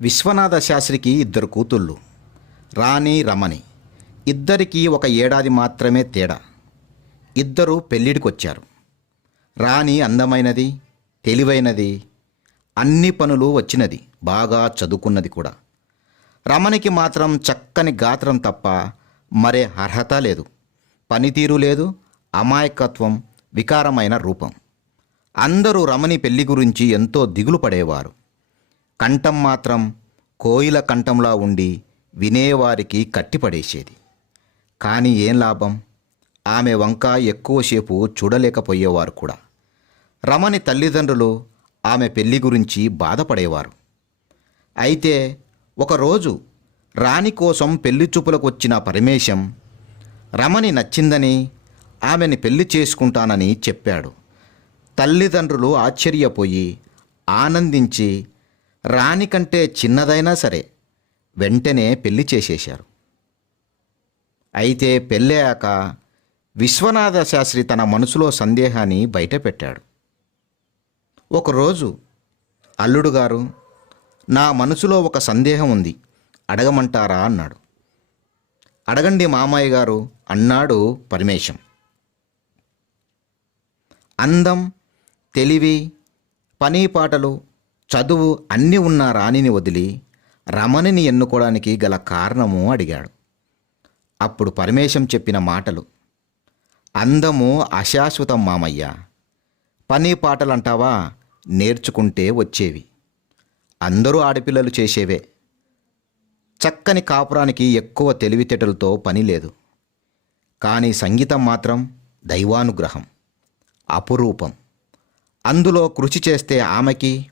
విశ్వనాథ శాస్త్రికి ఇద్దరు కూతుళ్ళు రాణి రమణి. ఇద్దరికీ ఒక ఏడాది మాత్రమే తేడా. ఇద్దరు పెళ్ళిడికొచ్చారు. రాణి అందమైనది తెలివైనది అన్ని పనులు వచ్చినది బాగా చదువుకున్నది కూడా. రమణికి మాత్రం చక్కని గాత్రం తప్ప మరే అర్హత లేదు. పనితీరు లేదు అమాయకత్వం వికారమైన రూపం. అందరూ రమణి పెళ్ళి గురించి ఎంతో దిగులు పడేవారు. కంఠం మాత్రం కోయిల కంఠంలా ఉండి వినేవారికి కట్టిపడేసేది. కానీ ఏం లాభం? ఆమె వంక ఎక్కువసేపు చూడలేకపోయేవారు కూడా. రమణి తల్లిదండ్రులు ఆమె పెళ్ళి గురించి బాధపడేవారు. అయితే ఒకరోజు రాణి కోసం పెళ్ళి చూపులకు వచ్చిన పరమేశం రమణి నచ్చిందని ఆమెని పెళ్ళి చేసుకుంటానని చెప్పాడు. తల్లిదండ్రులు ఆశ్చర్యపోయి ఆనందించి రాణి కంటే చిన్నదైనా సరే వెంటనే పెళ్ళి చేసేశారు. అయితే పెళ్ళాక విశ్వనాథ శాస్త్రి తన మనసులో సందేహాన్ని బయటపెట్టాడు. ఒకరోజు అల్లుడు గారు నా మనసులో ఒక సందేహం ఉంది అడగమంటారా? అన్నాడు. అడగండి మామయ్య గారు అన్నాడు పరమేశం. అందం తెలివి పని పాటలు చదువు అన్నీ ఉన్న రాణిని వదిలి రమణిని ఎన్నుకోవడానికి గల కారణము అడిగాడు. అప్పుడు పరమేశం చెప్పిన మాటలు అందము అశాశ్వతం మామయ్య. పని పాటలంటావా? నేర్చుకుంటే వచ్చేవి. అందరూ ఆడపిల్లలు చేసేవే. చక్కని కాపురానికి ఎక్కువ తెలివితేటలతో పని లేదు. కానీ సంగీతం మాత్రం దైవానుగ్రహం అపురూపం. అందులో కృషి చేస్తే ఆమెకి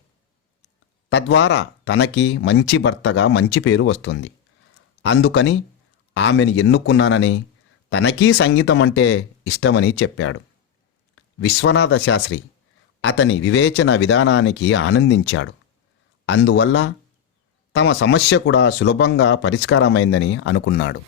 తద్వారా తనకి మంచి భర్తగా మంచి పేరు వస్తుంది. అందుకని ఆమెను ఎన్నుకున్నానని తనకీ సంగీతం అంటే ఇష్టమని చెప్పాడు. విశ్వనాథ శాస్త్రి అతని వివేచన విధానానికి ఆనందించాడు. అందువల్ల తమ సమస్య కూడా సులభంగా పరిష్కారమైందని అనుకున్నాడు.